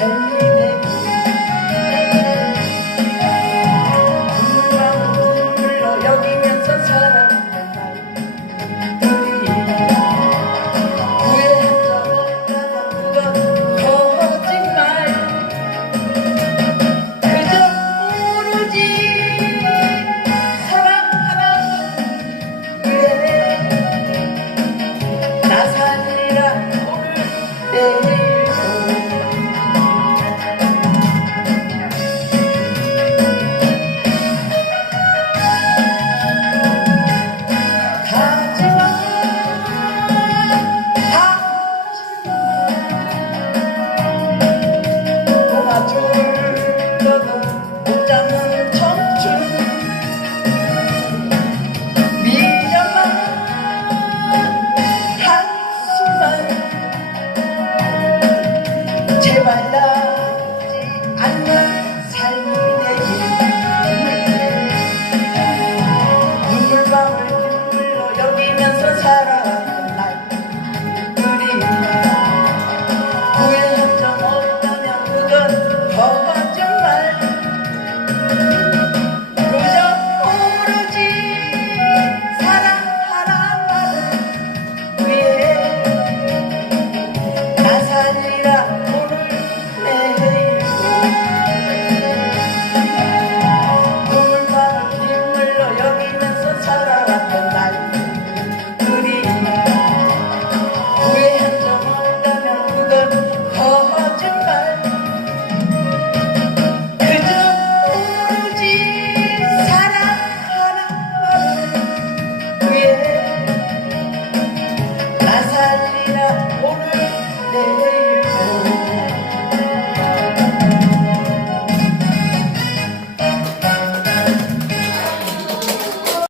Hey. Yeah.